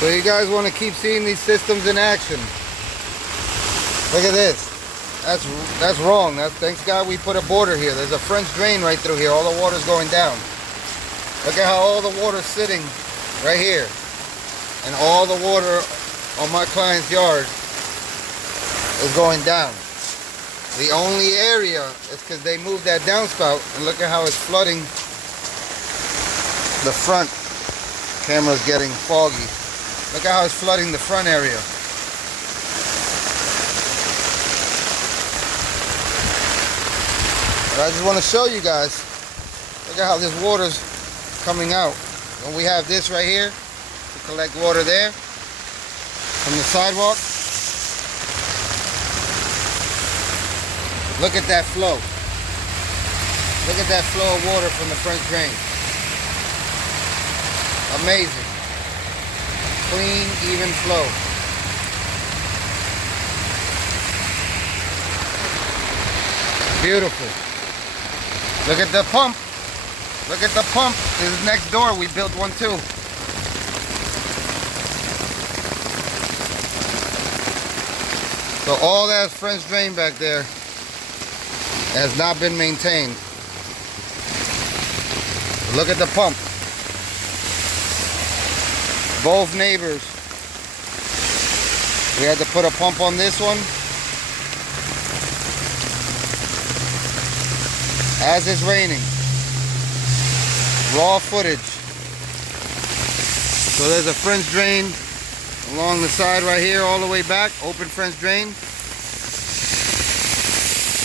So you guys want to keep seeing these systems in action. Look at this. That's wrong. Thanks God we put a border here. There's a French drain right through here. All the water's going down. Look at how all the water's sitting right here. And all the water on my client's yard is going down. The only area is because they moved that downspout, and look at how it's flooding the front. Camera's getting foggy. Look at how it's flooding the front area. But I just want to show you guys, look at how this water's coming out. When we have this right here to collect water there from the sidewalk, look at that flow. Look at that flow of water from the French drain. Amazing. Clean, even flow. Beautiful. Look at the pump. Look at the pump. This is next door. We built one too. So all that French drain back there has not been maintained. Look at the pump. Both neighbors. We had to put a pump on this one. As it's raining. Raw footage. So there's a French drain along the side right here all the way back. Open French drain.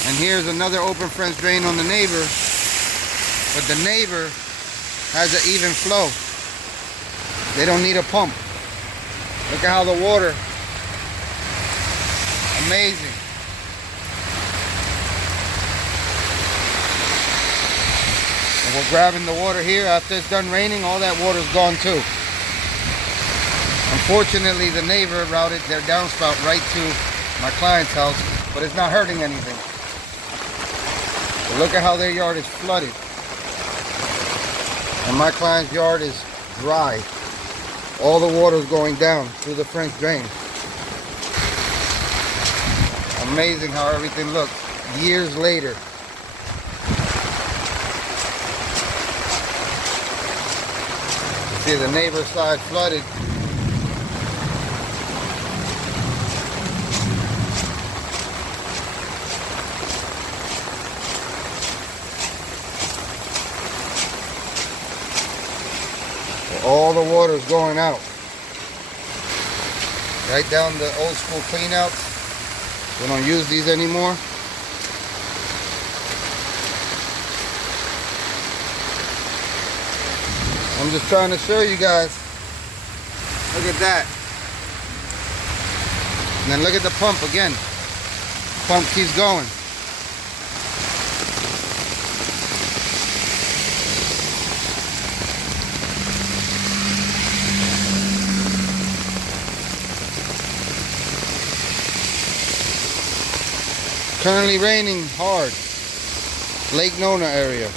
And here's another open French drain on the neighbor. But the neighbor has an even flow. They don't need a pump. Look at how the water. Amazing. And we're grabbing the water here. After it's done raining, all that water's gone too. Unfortunately, the neighbor routed their downspout right to my client's house, but it's not hurting anything. But look at how their yard is flooded. And my client's yard is dry. All the water is going down through the French drain. Amazing how everything looks years later. You see the neighbor's side flooded. All the water is going out. Right down the old school clean outs. We don't use these anymore. I'm just trying to show you guys. Look at that. And then look at the pump again. Pump keeps going. Currently raining hard. Lake Nona area.